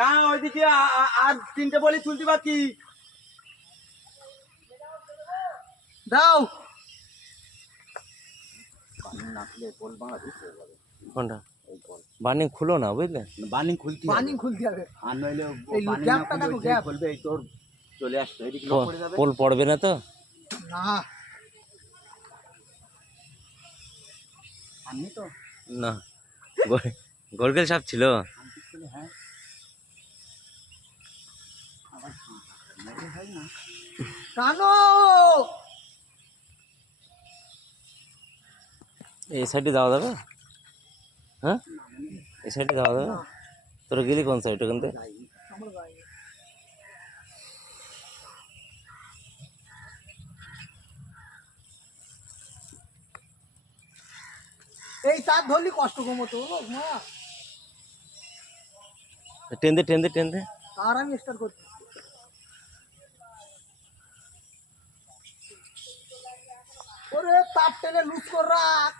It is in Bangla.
না ওইদিকে আর তিনটে বলি তুলতে বাকি দাও। কোনটা বার্নিং খুলো না বুঝলে, বার্নিং খুলতে হবে আর নইলে খুলবে এই তোর চলে আসবে এদিকে লক করে যাবে। পোল পড়বে না তো? না আমি তো না গোলগেল সাপ ছিল। হ্যাঁ কানো এই সাইডে যাওয়া যাবে? হ্যাঁ এই সাইডে যাওয়া যাবে? তোরা গেলি কোন সাইড ওখান থেকে? এই তার ধরলি কষ্ট কমতো মা টেন দে টেন দে টেন দে। আর আমি স্টার্ট করছি। ওরে তাপ টেনে লুজ কর রাখ।